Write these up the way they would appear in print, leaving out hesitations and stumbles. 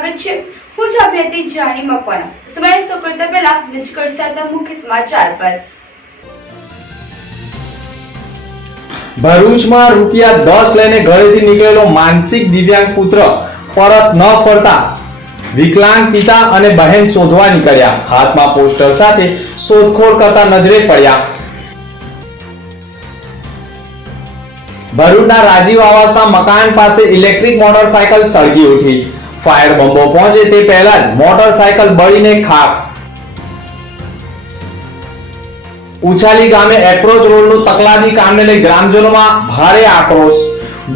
સ્વાગત છે। હું છું અભ્યર્થી જાણી મકવાના। સમય સૌ પહેલા નિષ્કર્ષ સાથે મુખ્ય સમાચાર પર। ભરૂચમાં ₹10 લઈને ઘરેથી નીકળેલો માનસિક દિવ્યાંગ પુત્ર પરત ન ફરતા વિકલાંગ પિતા અને બહેન શોધવા નીકળ્યા। હાથમાં પોસ્ટર સાથે શોધખોળ કરતા નજરે પડ્યા। ભરૂચના રાજીવ આવાસના મકાન પાસે ઇલેક્ટ્રિક મોટરસાયકલ સળગી ઉઠી। ફાયર બંબો પહોંચે તે પહેલા જ મોટરસાયકલ બળીને ખાક। ઉછાલી ગામે એપ્રોચ રોડનું તકલાદી કામને લઈ ગ્રામજનોમાં ભારે આક્રોશ।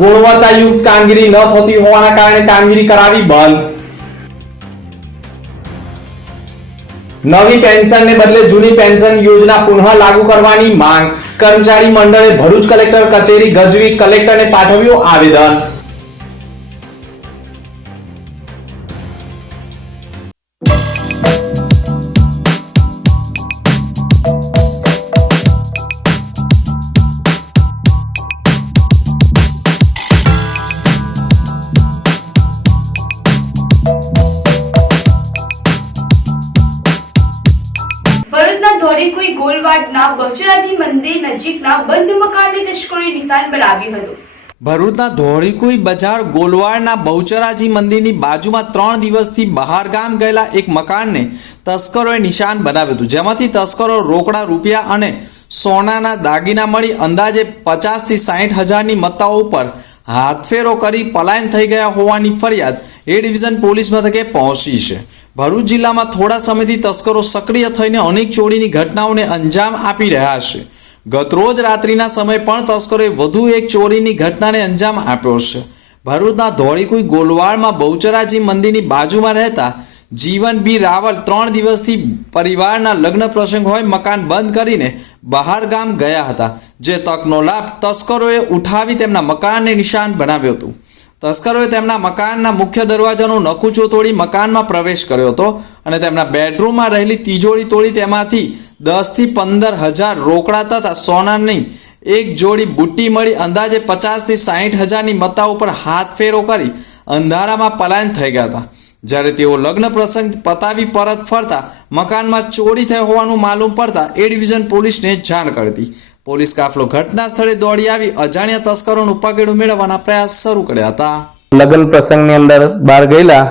ગુણવત્તાયુક્ત કામગીરી ન થતી હોવાના કારણે કામગીરી કરાવી બંધ। નવી પેન્શનને બદલે જૂની પેન્શન યોજના પુનઃ લાગુ કરવાની માંગ। કર્મચારી મંડળે ભરૂચ કલેક્ટર કચેરી ગજવી કલેક્ટરને પાઠવ્યું આવેદન। ભરૂચના ધોળીકુઈ ગોલવાડના બહુચરાજી મંદિર નજીકના બંધ મકાનને તસ્કરોએ નિશાન બનાવ્યું હતું। ભરૂચના ધોળીકુઈ બજાર ગોલવાડના બહુચરાજી મંદિરની બાજુમાં 3 દિવસથી બહારગામ ગયેલા એક મકાનને તસ્કરોએ નિશાન બનાવ્યું હતું, જેમાંથી તસ્કરો રોકડા રૂપિયા અને સોનાના દાગીના મળી અંદાજે 50 થી 60 હજારની મત્તાઓ ઉપર હાથફેરો કરી પલાયન થઈ ગયા હોવાની ફરિયાદ એ ડિવિઝન પોલીસ મથકે પહોંચી છે। ભરૂચ જિલ્લામાં થોડા સમયથી તસ્કરો સક્રિય થઈને અનેક ચોરીની ઘટનાઓને અંજામ આપી રહ્યા છે। ગતરોજ રાત્રિના સમયે પણ તસ્કરોએ વધુ એક ચોરીની ઘટનાને અંજામ આપ્યો છે। ભરૂચના ધોળીકુઈ ગોલવાડમાં બહુચરાજી મંદિરની બાજુમાં રહેતા જીવન બી રાવલ 3 દિવસથી પરિવારના લગ્ન પ્રસંગ હોય મકાન બંધ કરીને બહાર ગામ ગયા હતા, જે તકનો લાભ તસ્કરોએ ઉઠાવી તેમના મકાનને નિશાન બનાવ્યું હતું। તસ્કરોએ તેમના મકાનના મુખ્ય દરવાજાનો નકુચો તોડી મકાનમાં પ્રવેશ કર્યો હતો અને તેમના બેડરૂમમાં રહેલી તિજોરી તોડી તેમાંથી 10 થી 15 હજાર રોકડા તથા સોનાની એક જોડી બુટ્ટી મળી અંદાજે 50 થી 60 હજારની મત્તા ઉપર હાથફેરો કરી અંધારામાં પલાયન થઈ ગયા હતા। જ્યારે તેઓ લગ્ન પ્રસંગ પતાવી પરત ફરતા મકાનમાં ચોરી થઈ હોવાનું માલુમ પડતા એ ડિવિઝન પોલીસને જાણ કરી હતી। પોલીસ કાફલો ઘટના સ્થળે દોડી આવી અજાણ્યા તસ્કરોનું પગેડું મેળવવાના પ્રયાસ શરૂ કર્યા હતા। લગ્ન પ્રસંગની અંદર બહાર ગયેલા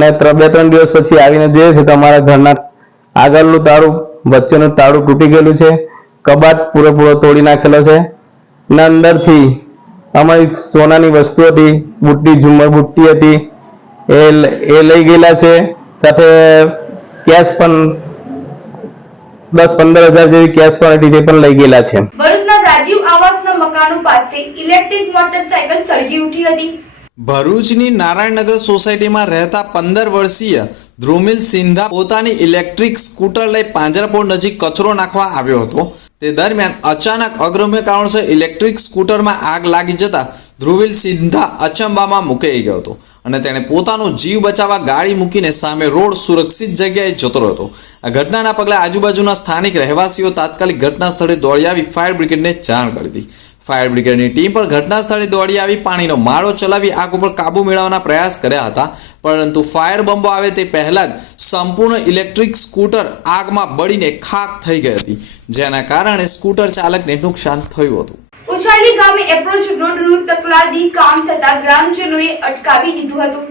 ને 2-3 દિવસ પછી આવીને જોઈએ છે તો અમારા ઘરના આગળનું તાળું વચ્ચેનું તાળું તૂટી ગયેલું છે, કબાટ પૂરેપૂરો તોડી નાખેલો છે ને અંદરથી અમારી સોનાની વસ્તુ હતી, બુટ્ટી ઝુમ્મર બુટ્ટી હતી એ લઈ ગયેલા છે, સાથે કેશ પણ 10-15 હજાર જેવી કેશ પણ હતી તે પણ લઈ ગયેલા છે। ભરૂચના રાજીવ આવાસના મકાનો પાસે ઇલેક્ટ્રિક મોટરસાયકલ સળગી ઉઠી હતી। ભરૂચની નારાયણનગર સોસાયટીમાં રહેતા 15 વર્ષીય ધ્રુમિલ સિંધા પોતાની ઇલેક્ટ્રિક સ્કૂટર લઈ પાંજરાપોળ નજીક કચરો નાખવા આવ્યો હતો। તે દરમિયાન અચાનક અગ્રમ્ય કારણોસર ઇલેક્ટ્રિક સ્કૂટરમાં આગ લાગી જતા ધ્રુવિલ સિંધા અચંબામાં મુકાઈ ગયો હતો અને તેણે પોતાનો જીવ બચાવવા ગાડી મૂકીને સામે રોડ સુરક્ષિત જગ્યાએ જતો રહ્યો। આ ઘટનાના પગલે આજુબાજુના સ્થાનિક રહેવાસીઓ તાત્કાલિક ઘટના સ્થળે દોડી આવી ફાયર બ્રિગેડને જાણ કરી હતી। ફાયર બ્રિગેડની ટીમ પર ઘટના સ્થળે દોડી આવી પાણીનો માળો ચલાવી આગ ઉપર કાબુ મેળવવાના પ્રયાસ કર્યા હતા, પરંતુ ફાયર બંબો આવે તે પહેલા જ સંપૂર્ણ ઇલેક્ટ્રિક સ્કૂટર આગમાં બળીને ખાક થઈ ગઈ હતી, જેના કારણે સ્કૂટર ચાલકને નુકસાન થયું હતું। ઉછાલી ગામે એપ્રોચ રોડનું તકલાદી કામ થતા ગ્રામજનોએ અટકાવી દીધું હતું।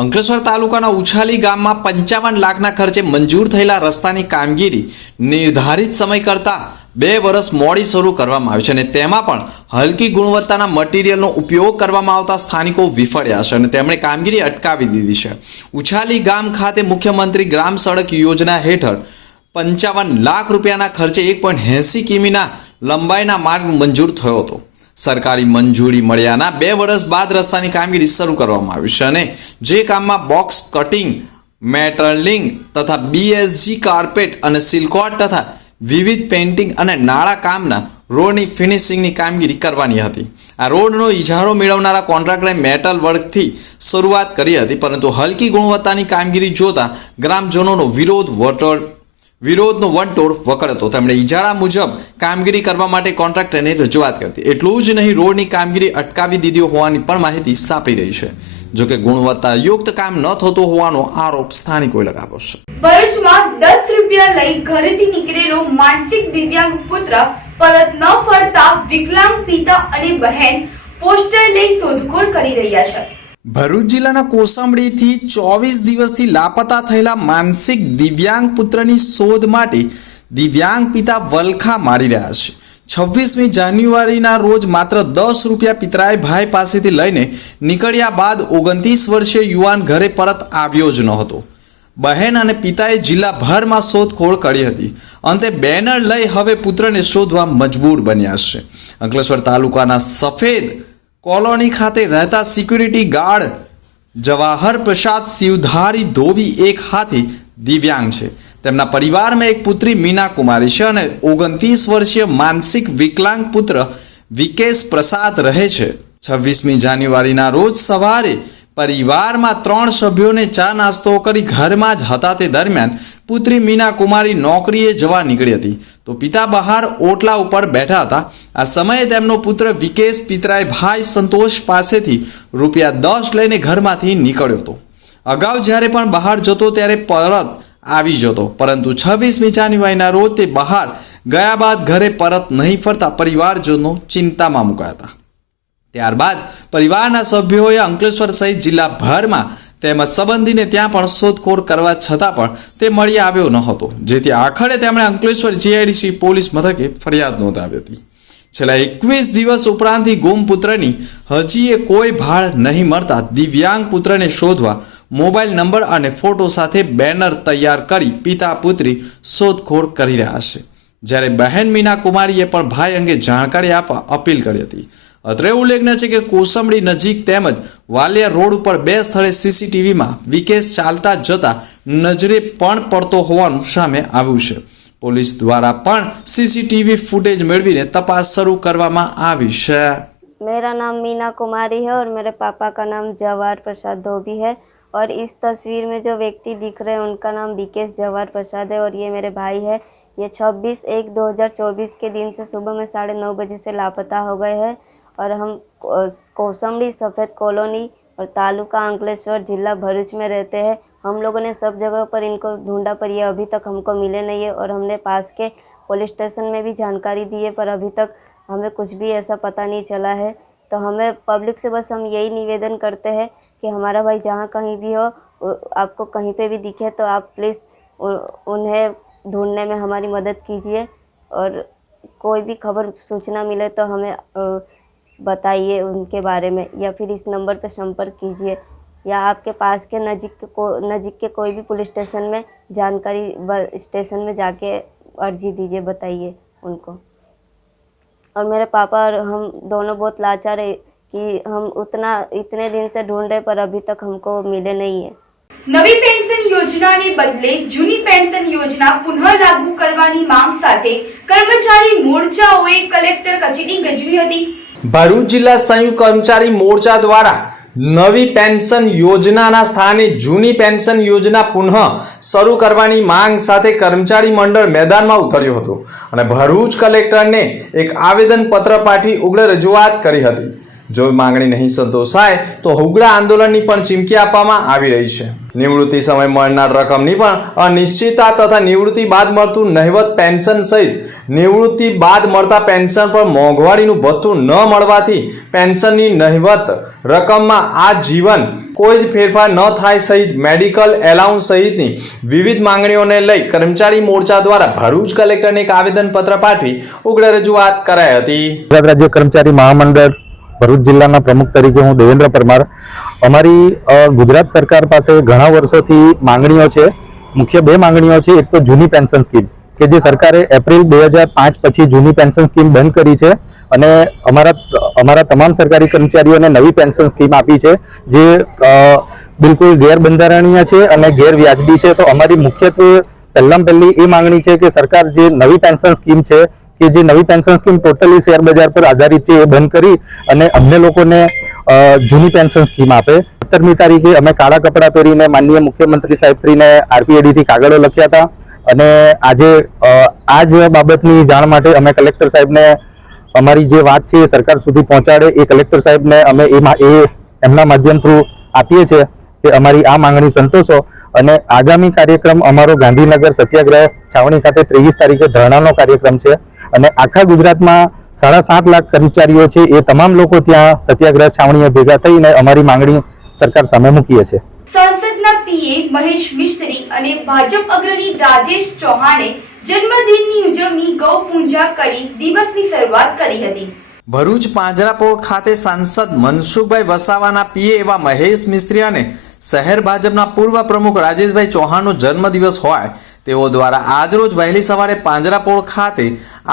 અંકલેશ્વર તાલુકાના ઉછાલી ગામમાં 55 લાખના ખર્ચે મંજૂર થયેલા રસ્તાની કામગીરી નિર્ધારિત સમય કરતાં 2 વર્ષ મોડી શરૂ કરવામાં આવી છે અને તેમાં પણ હલકી ગુણવત્તાના મટીરીયલનો ઉપયોગ કરવામાં આવતા સ્થાનિકો વિફળ્યા છે અને તેમણે કામગીરી અટકાવી દીધી છે। ઉછાલી ગામ ખાતે મુખ્યમંત્રી ગ્રામ સડક યોજના હેઠળ 55 લાખ રૂપિયાના ખર્ચે 1.80 કિમીના લંબાઈના માર્ગ મંજૂર થયો હતો। સરકારી મંજૂરી મળ્યાના 2 વર્ષ બાદ રસ્તાની કામગીરી શરૂ કરવામાં આવી છે અને જે કામમાં બોક્સ કટિંગ, મેટલિંગ તથા બીએસજી કાર્પેટ અને સિલકોટ તથા વિવિધ પેઇન્ટિંગ અને નાળા કામના રોડની ફિનિશિંગની કામગીરી કરવાની હતી। આ રોડનો ઇજારો મેળવનારા કોન્ટ્રાક્ટરે મેટલ વર્કથી શરૂઆત કરી હતી, પરંતુ હલકી ગુણવત્તાની કામગીરી જોતા ગ્રામજનોનો વિરોધ વિરોધનો વંટોળ વકળતો. તેમણે ઇજારા મુજબ કામગીરી કરવા માટે કોન્ટ્રાક્ટરને રજૂઆત કરતી. એટલું જ નહીં, રોડની કામગીરી અટકાવી દીધી હોવાની પણ માહિતી સાંપડી રહી છે. જોકે ગુણવત્તાયુક્ત કામ ન થતું હોવાનો આરોપ સ્થાનિકોએ લગાવ્યો છે. ભરૂચમાં 10 રૂપિયા લઈ ઘરેથી નીકળેલો માનસિક દિવ્યાંગ પુત્ર પરત ન ફરતા વિકલાંગ પિતા અને બહેન પોસ્ટર લઈ શોધખોળ કરી રહ્યા છે. ભરૂચ જિલ્લાના કોસંબડીથી 24 દિવસથી લાપતા થયેલા માનસિક દિવ્યાંગ પુત્રની શોધ માટે દિવ્યાંગ પિતા વલખા મારી રહ્યા છે. 26મી જાન્યુઆરીના રોજ માત્ર 10 રૂપિયા પિતરાએ ભાઈ પાસેથી લઈને નીકળ્યા બાદ 29 વર્ષીય યુવાન ઘરે પરત આવ્યો જ ન હતો. બહેન અને પિતાએ જિલ્લાભરમાં શોધખોળ કરી હતી. અંતે બેનર લઈ હવે પુત્રને શોધવા મજબૂર બન્યા છે. અંકલેશ્વર તાલુકાના સફેદ કોલોની ખાતે રહેતા સિક્યુરિટી ગાર્ડ જવાહર પ્રસાદ શિવધારી ધોબી એક હાથી દિવ્યાંગ છે. તેમના પરિવારમાં એક પુત્રી મીના કુમારી છે અને 29 વર્ષીય માનસિક વિકલાંગ પુત્ર વિકેશ પ્રસાદ રહે છે. 26મી જાન્યુઆરીના રોજ સવારે પરિવારમાં 3 સભ્યોને ચા નાસ્તો કરી ઘરમાં જ હતા. તે દરમિયાન પુત્રી મીના કુમારી નોકરીએ જવા નીકળી હતી તો પિતા બહાર ઓટલા ઉપર બેઠા હતા. આ સમયે તેમનો પુત્ર વિકેશ પિતરાએ ભાઈ સંતોષ પાસેથી ₹10 લઈને ઘરમાંથી નીકળ્યો હતો. અગાઉ જ્યારે પણ બહાર જતો ત્યારે પરત આવી જતો, પરંતુ 26મી જાન્યુઆરીના રોજ તે બહાર ગયા બાદ ઘરે પરત નહીં ફરતા પરિવારજનો ચિંતામાં મુકાયા હતા. ત્યારબાદ પરિવારના સભ્યોએ અંકલેશ્વર સહિત જિલ્લાભરમાં તેમજ સંબંધીને ત્યાં પણ શોધખોળ કરવા છતાં પણ તે મળી આવ્યો ન હતો, જેથી આખરે તેમણે અંકલેશ્વર જીઆઈડીસી પોલીસ મથકે ફરિયાદ નોંધાવી હતી. છેલ્લા 21 દિવસ ઉપરાંતથી ગુમ પુત્રની હજીએ કોઈ ભાળ નહીં મળતા દિવ્યાંગ પુત્રને શોધવા મોબાઈલ નંબર અને ફોટો સાથે બેનર તૈયાર કરી પિતા પુત્રી શોધખોળ કરી રહ્યા છે. જ્યારે બહેન મીના કુમારીએ પણ ભાઈ અંગે જાણકારી આપવા અપીલ કરી હતી. અત્રે ઉલ્લેખનીય છે કે કોસંબડી નજીક તેમજ વાલિયા રોડ ઉપર 2 સ્થળે સીસીટીવીમાં વિકેશ ચાલતા જતા નજરે પણ પડતો હોવાનું સામે આવ્યું છે. પોલીસ દ્વારા પણ सीसीटीवी फुटेज मेळवीने तपास शुरू કરવામાં આવી છે. मेरा नाम मीना कुमारी है और मेरे पापा का नाम जवाहर प्रसाद धोबी है और इस तस्वीर में जो व्यक्ति दिख रहे हैं उनका नाम विकेश जवाहर प्रसाद है और ये मेरे भाई है. ये 26/1/2024 के दिन से सुबह में 9:30 बजे से लापता हो गए हैं और हम कोसंबड़ी सफ़ेद कॉलोनी और तालुका अंकलेश्वर जिला भरूच में रहते हैं. हम लोगों ने सब जगह पर इनको ढूंढा पर ये अभी तक हमको मिले नहीं है और हमने पास के पुलिस स्टेशन में भी जानकारी दी है पर अभी तक हमें कुछ भी ऐसा पता नहीं चला है. तो हमें पब्लिक से बस हम यही निवेदन करते हैं कि हमारा भाई जहाँ कहीं भी हो, आपको कहीं पे भी दिखे तो आप प्लीज़ उन्हें ढूंढने में हमारी मदद कीजिए और कोई भी खबर सूचना मिले तो हमें बताइए उनके बारे में या फिर इस नंबर पे संपर्क कीजिए या आपके पास के नज़दीक के कोई भी पुलिस स्टेशन में जानकारी स्टेशन में जाके अर्जी दीजिए, बताइए उनको. और मेरे पापा और हम दोनों बहुत लाचार है कि हम इतने दिन से ढूंढ रहे पर अभी तक हमको मिले नहीं है. નવી પેન્શન યોજનાને બદલે જૂની પેન્શન યોજના પુનઃ લાગુ કરવાની માંગ સાથે કર્મચારી મોરચાઓએ કલેક્ટર કચેરી ગજવી હતી. ભરૂચ જિલ્લા સંયુક્ત કર્મચારી મોરચા દ્વારા નવી પેન્શન યોજનાના સ્થાને જૂની પેન્શન યોજના પુનઃ શરૂ કરવાની માંગ સાથે કર્મચારી મંડળ મેદાનમાં ઉતર્યું હતું અને ભરૂચ કલેક્ટરને એક આવેદન પત્ર પાઠવી ઉગ્ર રજૂઆત કરી હતી. જો માંગણી નહીં સંતોષાય તો ઉગ્ર આંદોલનની પણ ચીમકી આપવામાં આવી રહી છે. નિવૃત્તિ સમય મળનાર રકમની પણ અનિશ્ચિતતા તથા નિવૃત્તિ બાદ મળતું નહિવત પેન્શન સહિત નિવૃત્તિ બાદ મળતા પેન્શન પર મોંઘવારીનું ભથ્થું ન મળવાથી પેન્શનની નહિવત રકમમાં આ જીવન કોઈ જ ફેરફાર ન થાય સહિત મેડિકલ એલાઉન્સ સહિતની વિવિધ માંગણીઓને લઈ કર્મચારી મોરચા દ્વારા ભરૂચ કલેક્ટરને એક આવેદનપત્ર પાઠવી ઉગ્ર રજૂઆત કરાઈ હતી. ગુજરાત રાજ્ય કર્મચારી મહામંડળ ભરૂચ જિલ્લાના પ્રમુખ તરીકે હું દેવેન્દ્ર પરમાર. અમારી ગુજરાત સરકાર પાસે ઘણા વર્ષોથી માંગણીઓ છે. મુખ્ય 2 માંગણીઓ છે. એક તો જૂની પેન્શન સ્કીમ કે જે સરકારે એપ્રિલ 2005 પછી જૂની પેન્શન સ્કીમ બંધ કરી છે અને અમારા તમામ સરકારી કર્મચારીઓને નવી પેન્શન સ્કીમ આપી છે જે બિલકુલ ગેરબંધારણીય છે અને ગેરવ્યાજબી છે. તો અમારી મુખ્યત્વે પહેલી એ માંગણી છે કે સરકાર જે નવી પેન્શન સ્કીમ છે કે જે નવી પેન્શન સ્કીમ ટોટલી શેર બજાર પર આધારિત છે એ બંધ કરી અને અમને લોકોને જૂની પેન્શન સ્કીમ આપે. 17મી તારીખે અમે કાળા કપડાં પહેરીને માનનીય મુખ્યમંત્રી સાહેબશ્રીને RPAD થી કાગળો લખ્યા હતા અને આજે આ જ બાબતની જાણ માટે અમે કલેક્ટર સાહેબને અમારી જે વાત છે એ સરકાર સુધી પહોંચાડે એ કલેક્ટર સાહેબને અમે એમના માધ્યમ થ્રુ આપીએ છીએ કે અમારી આ માંગણી સંતોષો. અને આગામી કાર્યક્રમ અમારો ગાંધીનગર સત્યાગ્રહ છાવણી ખાતે 23 તારીખે ધરણાનો કાર્યક્રમ છે. અને આખા ગુજરાતમાં 7.5 લાખ કર્મચારીઓ છે એ તમામ લોકો ત્યાં સત્યાગ્રહ છાવણીએ ભેગા થઈને અમારી માંગણી સરકાર સામે મૂકીએ છીએ. સંસદના પીએ મહેશ મિસ્ત્રી અને ભાજપ અગ્રણી રાજેશ ચૌહાણે જન્મદિનની ઉજવણી ગૌ પૂજા કરી દિવસની શરૂઆત કરી હતી. ભરૂચ પાંજરાપોળ ખાતે સાંસદ મનસુખભાઈ વસાવાના પીએ એવા મહેશ મિસ્ત્રી અને શહેર ભાજપના પૂર્વ પ્રમુખ રાજેશભાઈ ચૌહાણનો જન્મદિવસ હોય તેઓ દ્વારા આજરોજ વહેલી સવારે પાંજરાપોળ ખાતે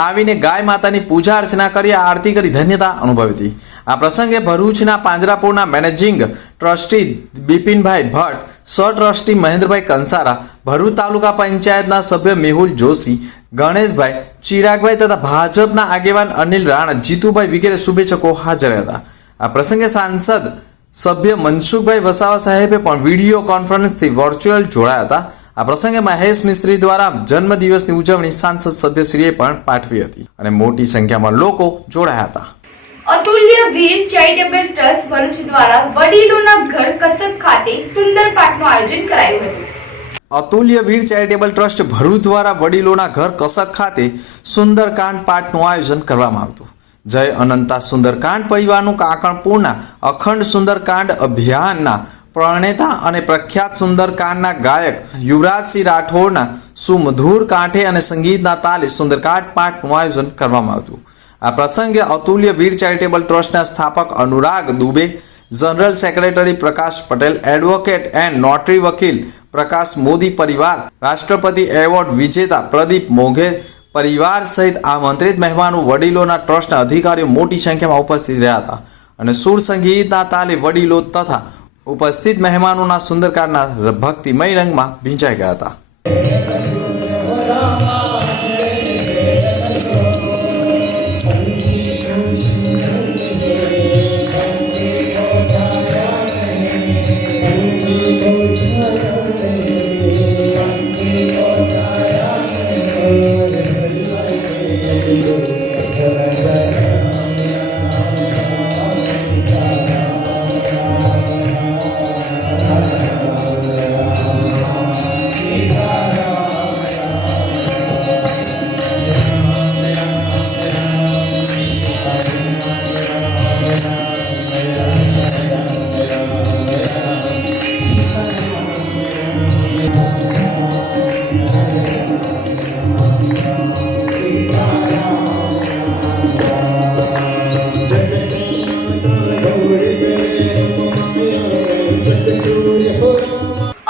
આવીને ગાય માતાની પૂજા અર્ચના કરી આરતી કરી ધન્યતા અનુભવી હતી. આ પ્રસંગે ભરૂચના પાંજરાપોળના મેનેજિંગ ટ્રસ્ટી બિપિનભાઈ ભટ્ટ, સહ ટ્રસ્ટી મહેન્દ્રભાઈ કંસારા, ભરૂચ તાલુકા પંચાયતના સભ્ય મેહુલ જોશી, ગણેશભાઈ, ચિરાગભાઈ તથા ભાજપના આગેવાન અનિલ રાણા, જીતુભાઈ વગેરે શુભેચ્છકો હાજર હતા. આ પ્રસંગે સાંસદ સભ્ય મનસુખભાઈ વસાવા સાહેબે પણ વિડીયો કોન્ફરન્સથી વર્ચ્યુઅલ જોડાયા હતા. આ પ્રસંગે મહેશ મિસ્ત્રી દ્વારા જન્મદિવસની ઉજવણી સાંસદ સભ્યશ્રીએ પણ પાઠવી હતી અને મોટી સંખ્યામાં લોકો જોડાયા હતા. અતુલ્ય વીર ચેરિટેબલ ટ્રસ્ટ ભરૂચ દ્વારા વડીલોના ઘર કસક ખાતે સુંદર પાઠનું આયોજન કરાયું હતું. અતુલ્ય વીર ચેરિટેબલ ટ્રસ્ટ ભરૂચ દ્વારા વડીલોના ઘર કસક ખાતે સુંદરકાંડ પાઠનું આયોજન કરવામાં આવ્યું. જય અનંતા સુંદરકાંડ પરિવારનું કાકણપુરના અખંડ સુંદરકાંડ અભિયાનના પ્રણેતા અને પ્રખ્યાત સુંદરકાંડના ગાયક યુવરાજસિંહ રાઠોડના સુમધુર કાંઠે અને સંગીતના તાલે સુંદરકાંડ પાઠનું આયોજન કરવામાં આવ્યું. આ પ્રસંગે અતુલ્ય વીર ચેરિટેબલ ટ્રસ્ટના સ્થાપક Anurag Dubey, general secretary Prakash Patel, advocate and notary વકીલ પ્રકાશ મોદી પરિવાર, રાષ્ટ્રપતિ એવોર્ડ વિજેતા પ્રદીપ મોઘે પરિવાર સહિત આમંત્રિત મહેમાનો, વડીલોના ટ્રસ્ટના અધિકારીઓ મોટી સંખ્યામાં ઉપસ્થિત રહ્યા હતા અને સુર સંગીતના તાલે વડીલો તથા ઉપસ્થિત મહેમાનોના સુંદરકાંડના ભક્તિમય રંગમાં ભીંજાઈ ગયા હતા.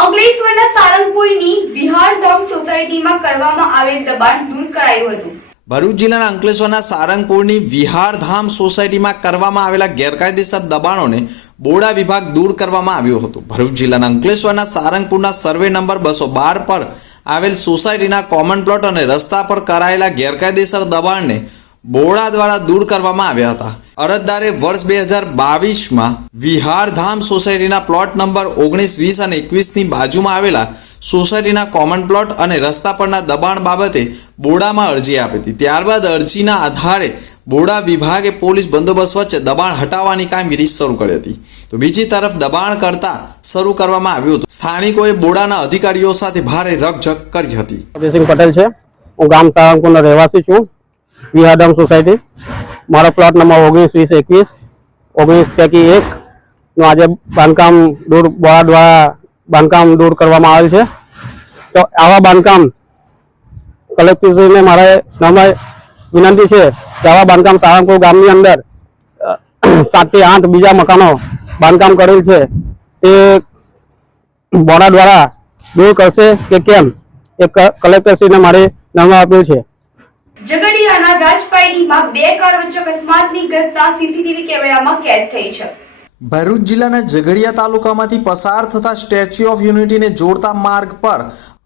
અંકલેશ્વરના સારંગપુરની વિહારધામ સોસાયટીમાં કરવામાં આવેલ દબાણ દૂર કરાયું હતું. ભરૂચ જિલ્લાના અંકલેશ્વરના સારંગપુરની વિહારધામ સોસાયટીમાં કરવામાં આવેલા ગેરકાયદેસર દબાણોને બોડા વિભાગ દૂર કરવામાં આવ્યો હતો. ભરૂચ જિલ્લાના અંકલેશ્વરના સારંગપુરના સર્વે નંબર 212 પર આવેલ સોસાયટીના કોમન પ્લોટ અને રસ્તા પર કરાયેલા ગેરકાયદેસર દબાણને બોડા દ્વારા દૂર કરવામાં આવ્યા હતા. અરજદારે વર્ષ 2022માં વિહારધામ સોસાયટીના પ્લોટ નંબર 19, 20 અને 21ની બાજુમાં આવેલા સોસાયટીના કોમન પ્લોટ અને રસ્તા પરના દબાણ બાબતે બોડામાં અરજી આપી હતી. ત્યારબાદ અરજીના આધારે બોડા વિભાગે પોલીસ બંદોબસ્ત વચ્ચે દબાણ હટાવવાની કામગીરી શરૂ કરી હતી. તો બીજી તરફ દબાણ કરતા શરૂ કરવામાં આવ્યું હતું. સ્થાનિકોએ બોડાના અધિકારીઓ સાથે ભારે રકઝક કરી હતી. અભયસિંહ પટેલ છે. હું ગામ સારંગપુરનો રહેવાસી છું. વિહારધામ સોસાયટી, મારો પ્લોટ નંબર 19, 20, 21, 19 પૈકી 1 નું આજે બાંધકામ બોડા દ્વારા બાંધકામ દૂર કરવામાં આવેલ છે. તો આવા બાંધકામ કલેક્ટરશ્રીને મારે વિનંતી છે કે આવા બાંધકામ સારંગપુર ગામની અંદર 7 થી 8 બીજા મકાનો બાંધકામ કરેલ છે તે બોડા દ્વારા દૂર કરશે કે કેમ એ કલેક્ટરશ્રીને મારે નમ્ર આપ્યું છે. ઝઘડિયાના રાજપાયડીમાં 2 કાર વચ્ચે અકસ્માતની ઘટના સીસીટીવી કેમેરામાં કેદ થઈ છે. ભરૂચ જિલ્લાના ઝઘડિયા તાલુકામાંથી પસાર થતા સ્ટેચ્યુ ઓફ યુનિટીને જોડતા માર્ગ પર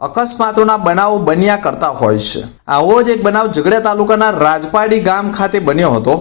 અકસ્માતોના બનાવો બન્યા કરતા હોય છે. આવો જ એક બનાવ ઝઘડિયા તાલુકાના રાજપાડી ગામ ખાતે બન્યો હતો.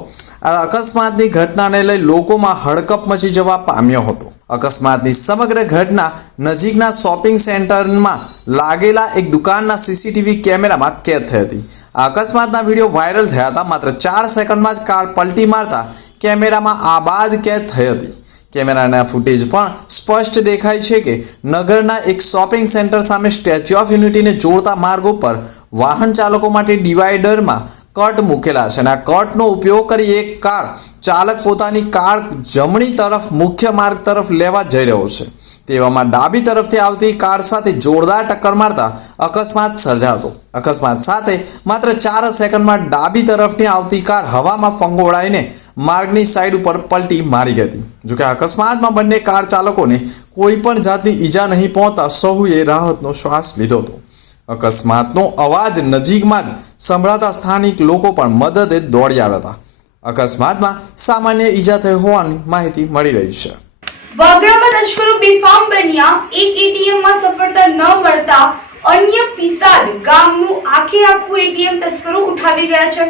આ અકસ્માતની ઘટનાને લઈ લોકોમાં હડકંપ મચી જવા પામ્યો હતો. અકસ્માતની સમગ્ર ઘટના નજીકના શોપિંગ સેન્ટરમાં લાગેલા એક દુકાનના સીસીટીવી કેમેરામાં કેદ થઈ હતી. આ અકસ્માતના વિડીયો વાયરલ થયા હતા. માત્ર 4 સેકન્ડમાં જ કાર પલટી મારતા કેમેરામાં આબાદ કેદ થઈ હતી. કેમેરાના ફૂટેજ પણ સ્પષ્ટ દેખાય છે કે નગરના એક શોપિંગ સેન્ટર સામે સ્ટેચ્યુ ઓફ યુનિટીને જોડતા માર્ગ ઉપર વાહન ચાલકો માટે ડિવાઈડરમાં કટ મૂકેલા છે અને આ કટનો ઉપયોગ કરી એક કાર ચાલક પોતાની કાર જમણી તરફ મુખ્ય માર્ગ તરફ લેવા જઈ રહ્યો છે. તેવામાં ડાબી તરફથી આવતી કાર સાથે જોરદાર ટક્કર મારતા અકસ્માત સર્જાયો. અકસ્માત સાથે માત્ર 4 સેકન્ડમાં ડાબી તરફની આવતી કાર હવામાં ફંગોળાઈને માર્ગની સાઈડ ઉપર પલટી મારી ગઈ હતી. જોકે અકસ્માતમાં બંને કાર ચાલકોને કોઈ પણ જાતની ઈજા નહીં પહોંચતા સૌએ રાહતનો શ્વાસ લીધો હતો. અકસ્માતનો અવાજ નજીકમાં જ સંભળાતા સ્થાનિક લોકો પણ મદદે દોડી આવ્યા હતા. અકસ્માતમાં સામાન્ય ઈજા થઈ હોવાની માહિતી મળી રહી છે. વાગરામાં તસ્કરો બેફામ બન્યા. એક એટીએમમાં સફળતા ન મળતા અન્ય પિસાદ ગામનું આખું એટીએમ તસ્કરો ઉઠાવી ગયા છે.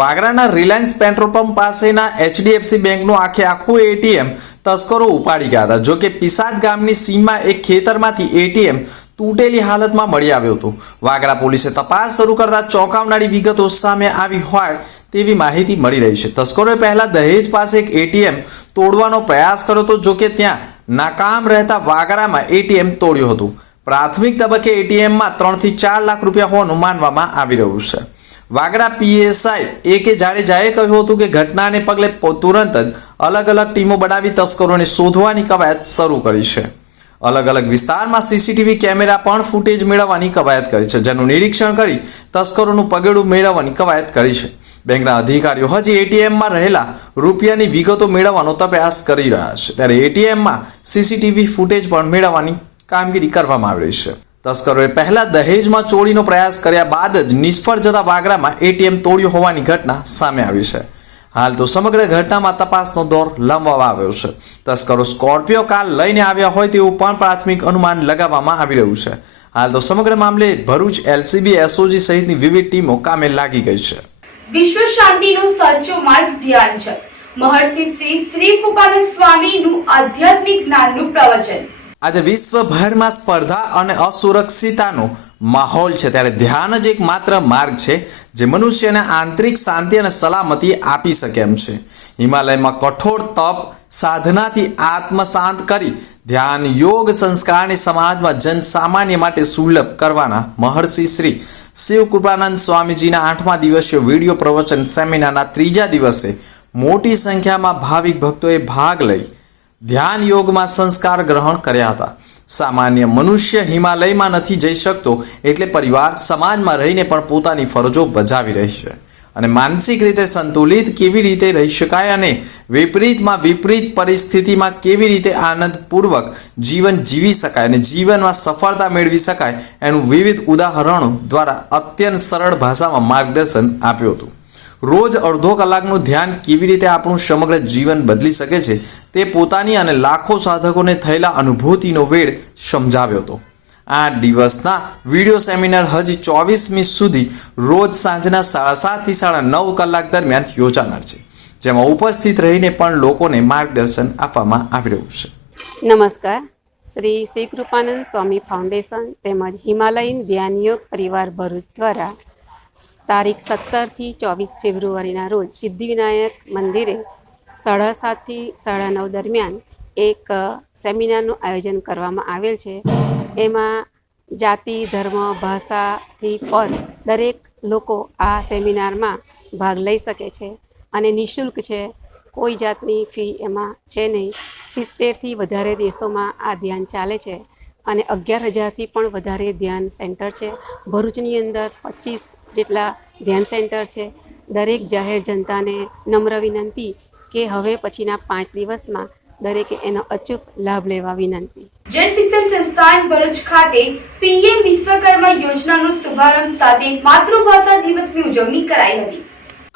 વાગરાના રિલાયન્સ પેટ્રોલ પંપ પાસેના HDFC બેંકનું આખું એટીએમ તસ્કરો ઉપાડી ગયા હતા. જોકે પિસાદ ગામની સીમમાં એક ખેતરમાંથી એટીએમ તૂટેલી હાલતમાં મળી આવ્યું હતું. વાગરા પોલીસે તપાસ શરૂ કરતા ચોંકાવનારી વિગતો સામે આવી હોય તેવી માહિતી મળી રહી છે. તસ્કરોએ પહેલા દહેજ પાસે એક એટીએમ તોડવાનો પ્રયાસ કર્યો હતો. જોકે ત્યાં નાકામ રહેતા વાગરામાં એટીએમ તોડ્યું હતું. પ્રાથમિક તબક્કે એટીએમમાં 3 થી 4 લાખ રૂપિયા હોવાનું માનવામાં આવી રહ્યું છે. વાગરા PSI AK જાડેજાએ કહ્યું હતું કે ઘટનાને પગલે તુરંત જ અલગ અલગ ટીમો બનાવી તસ્કરોને શોધવાની કવાયત શરૂ કરી છે. અલગ અલગ વિસ્તારમાં સીસીટીવી કેમેરા પણ ફૂટેજ મેળવવાની કવાયત કરી છે, જેનું નિરીક્ષણ કરી તસ્કરોનું પગેડું મેળવવાની કવાયત કરી છે. બેંકના અધિકારીઓ હજી એટીએમમાં રહેલા રૂપિયાની વિગતો મેળવવાનો તપાસ કરી રહ્યા છે, ત્યારે એટીએમમાં સીસીટીવી ફૂટેજ પણ મેળવવાની કામગીરી કરવામાં આવી રહી છે. તસ્કરોએ પહેલા દહેજમાં ચોરીનો પ્રયાસ કર્યા બાદ જ નિષ્ફળ જતા વાગરામાં એટીએમ તોડ્યું હોવાની ઘટના સામે આવી છે. હાલ તો સમગ્ર ઘટનામાં તપાસનો દોર લંબાવવામાં આવ્યો છે. તસ્કરો સ્કોર્પિયો કાર લઈને આવ્યા હોય તેવું પણ પ્રાથમિક અનુમાન લગાવવામાં આવી રહ્યું છે. હાલ તો સમગ્ર મામલે ભરૂચ LCB SOG સહિતની વિવિધ ટીમો કામે લાગી ગઈ છે. વિશ્વ શાંતિનો સાચો માર્ગ ધ્યાન છે. મહર્ષિ શ્રી કૃપાનંદ સ્વામીનું આધ્યાત્મિક જ્ઞાનનું પ્રવચન. આજે વિશ્વભરમાં સ્પર્ધા અને અસુરક્ષિતતાનો માહોલ છે, ત્યારે ધ્યાન જ એકમાત્ર માર્ગ છે જે મનુષ્યને આંતરિક શાંતિ અને સલામતી આપી શકે એમ છે. હિમાલયમાં કઠોર તપ સાધનાથી આત્મ શાંત કરી ધ્યાન યોગ સંસ્કારની સમાજમાં જન સામાન્ય માટે સુલભ કરવાના મહર્ષિ શ્રી શિવકૃપાનંદ સ્વામીજીના 8મા દિવસીય વિડીયો પ્રવચન સેમિનારના 3જા દિવસે મોટી સંખ્યામાં ભાવિક ભક્તોએ ભાગ લઈ ધ્યાન યોગમાં સંસ્કાર ગ્રહણ કર્યા હતા. સામાન્ય મનુષ્ય હિમાલયમાં નથી જઈ શકતો, એટલે પરિવાર સમાજમાં રહીને પણ પોતાની ફરજો બજાવી રહી છે અને માનસિક રીતે સંતુલિત કેવી રીતે રહી શકાય અને વિપરીતમાં વિપરીત પરિસ્થિતિમાં કેવી રીતે આનંદપૂર્વક જીવન જીવી શકાય અને જીવનમાં સફળતા મેળવી શકાય એનું વિવિધ ઉદાહરણો દ્વારા અત્યંત સરળ ભાષામાં માર્ગદર્શન આપ્યું હતું. રોજ અડધો કલાકનું ધ્યાન કેવી રીતે આપણું સમગ્ર જીવન બદલી શકે છે તે પોતાની અને લાખો સાધકોને થયેલા અનુભૂતિનો વેળ સમજાવ્યો હતો. 8 દિવસના વિડીયો સેમિનાર હજી 24મી સુધી રોજ સાંજના 7:30 થી 9:30 કલાક દરમિયાન યોજાનાર છે, જેમાં ઉપસ્થિત રહીને પણ લોકોને માર્ગદર્શન આપવામાં આવી રહ્યું છે. નમસ્કાર. શ્રી શ્રીકૃપાનંદ સ્વામી ફાઉન્ડેશન તેમજ હિમાલયન ધ્યાન યોગ પરિવાર ભરૂચ દ્વારા તારીખ 17 થી 24 ફેબ્રુઆરીના રોજ સિદ્ધિવિનાયક મંદિરે 7:30 થી 9:30 દરમિયાન એક સેમિનારનું આયોજન કરવામાં આવેલ છે. એમાં જાતિ, ધર્મ, ભાષાથી પર દરેક લોકો આ સેમિનારમાં ભાગ લઈ શકે છે અને નિઃશુલ્ક છે. કોઈ જાતની ફી એમાં છે નહીં. 70થી વધારે દેશોમાં આ ધ્યાન ચાલે છે અને 11,000થી પણ વધારે ધ્યાન સેન્ટર છે. ભરૂચની અંદર 25 જેટલા ધ્યાન સેન્ટર છે. દરેક જાહેર જનતાને નમ્ર વિનંતી કે હવે પછીના 5 દિવસમાં દરેકે એનો અચૂક લાભ લેવા વિનંતી. જન શિક્ષણ સંસ્થાન ભરૂચ ખાતે PM વિશ્વકર્મા યોજનાનો શુભારંભ સાથે માતૃભાષા દિવસની ઉજવણી કરાઈ હતી.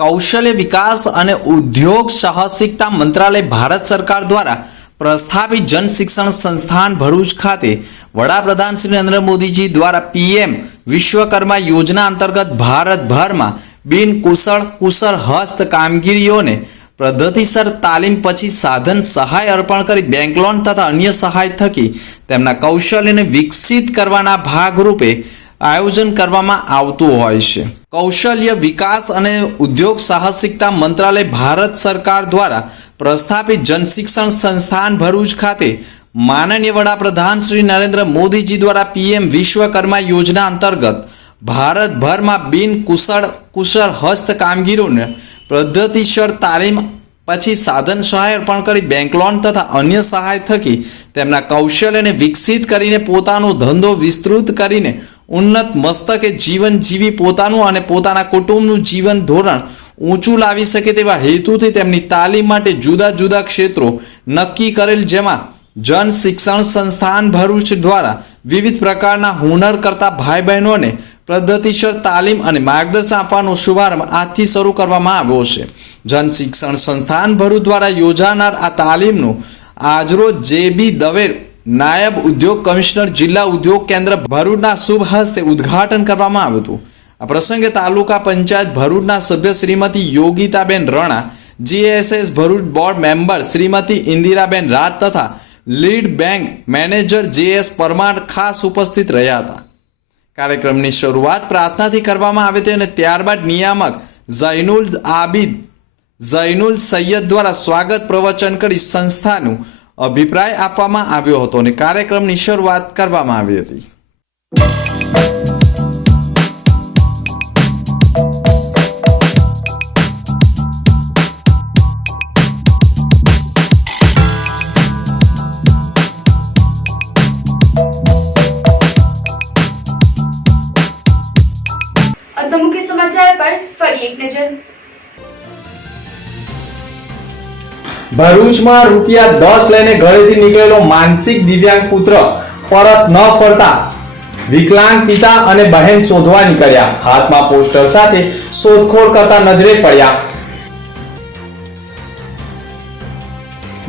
કૌશલ્ય વિકાસ અને ઉદ્યોગ સાહસિકતા મંત્રાલય ભારત સરકાર દ્વારા પ્રસ્થાપિત જન શિક્ષણ સંસ્થાન ભરૂચ ખાતે વડાપ્રધાન શ્રી નરેન્દ્ર મોદીજી દ્વારા PM વિશ્વકર્મા યોજના અંતર્ગત ભારતભરમાં બિનકુશળ કુશળ હસ્ત કામગીરીઓને પદ્ધતિસર તાલીમ પછી સાધન સહાય અર્પણ કરી બેંક લોન તથા અન્ય સહાય થકી તેમના કૌશલ્યને વિકસિત કરવાના ભાગરૂપે આયોજન કરવામાં આવતું હોય છે. કૌશલ્ય વિકાસ અને ઉદ્યોગ સાહસિકતા મંત્રાલય ભારત સરકાર દ્વારા પ્રસ્થાપિત જનશિક્ષણ સંસ્થાન ભરૂચ ખાતે માનનીય વડાપ્રધાન શ્રી નરેન્દ્ર મોદીજી દ્વારા પીએમ વિશ્વકર્મા યોજના અંતર્ગત ભારતભરમાં કુશળ હસ્ત કામગીરોને પદ્ધતિસર તાલીમ પછી સાધન સહાય અર્પણ કરી બેંક લોન તથા અન્ય સહાય થકી તેમના કૌશલ્યને વિકસિત કરીને પોતાનો ધંધો વિસ્તૃત કરીને ઉન્નત મસ્તકે જીવન જીવી પોતાનું અને પોતાના કુટુંબનું જીવન ધોરણ ઊંચું લાવી શકે તેવા હેતુથી તેમની તાલીમ માટે જુદા જુદા ક્ષેત્રો નક્કી કરેલ, જેમાં જન શિક્ષણ સંસ્થાન ભરૂચ દ્વારા વિવિધ પ્રકારના હુનર કરતા ભાઈ બહેનોને પદ્ધતિસર તાલીમ અને માર્ગદર્શન આપવાનો શુભારંભ આજથી શરૂ કરવામાં આવ્યો છે. જન શિક્ષણ સંસ્થાન ભરૂચ દ્વારા યોજાનાર આ તાલીમનું આજરોજ જે.બી. દવે નાયબ ઉદ્યોગ કમિશનર જિલ્લા ઉદ્યોગ કેન્દ્ર ભરૂચના શુભ હસ્તે ઉદ્ઘાટન કરવામાં આવ્યું હતું. આ પ્રસંગે તાલુકા પંચાયત ભરૂચના સભ્ય Shrimati Yogitaben Rana, GSS Bharuch board member Shrimati Indiraben Raj તથા lead bank manager J S. Parmar ખાસ ઉપસ્થિત રહ્યા હતા. કાર્યક્રમની શરૂઆત પ્રાર્થનાથી કરવામાં આવી હતી અને ત્યારબાદ નિયામક ઝૈનુલ સૈયદ દ્વારા સ્વાગત પ્રવચન કરી સંસ્થાનું અભિપ્રાય આપવામાં આવ્યો હતો અને કાર્યક્રમની શરૂઆત કરવામાં આવી હતી. મુખ્ય સમાચાર પર ફરી એક નજર. ભરૂચમાં ₹10 લઈને ઘરેથી નીકળેલો માનસિક દિવ્યાંગ પુત્ર પરત ન ફરતા વિકલાંગ પિતા અને બહેન શોધવા નીકળ્યા. હાથમાં પોસ્ટર સાથે શોધખોળ કરતા નજરે પડ્યા.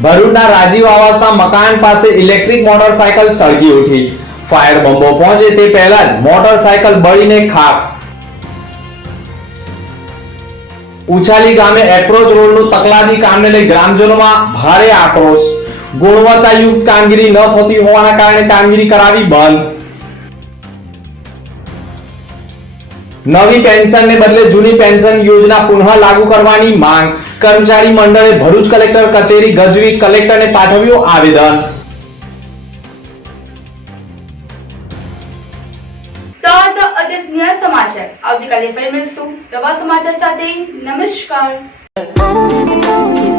ભરૂચના રાજીવ આવાસના મકાન પાસે ઇલેક્ટ્રિક મોટરસાયકલ સળગી ઉઠી. ફાયર બંબો પહોંચે તે પહેલા જ મોટરસાયકલ બળીને ખાક. ઉછાલી ગામે એપ્રોચ રોડનું તકલાદી કામને લઈ ગ્રામજનોમાં ભારે આક્રોશ. ગુણવત્તાયુક્ત કામગીરી ન થતી હોવાના કારણે કામગીરી કરાવી બંધ. નવી પેન્શનને બદલે જૂની પેન્શન યોજના પુનઃ લાગુ કરવાની માંગ. કર્મચારી મંડળે ભરૂચ કલેક્ટર કચેરી ગજવી કલેક્ટરને પાઠવ્યું આવેદન. સમાચાર આવતીકાલે ફરી મળીશું નવા સમાચાર સાથે. નમસ્કાર. I don't even know if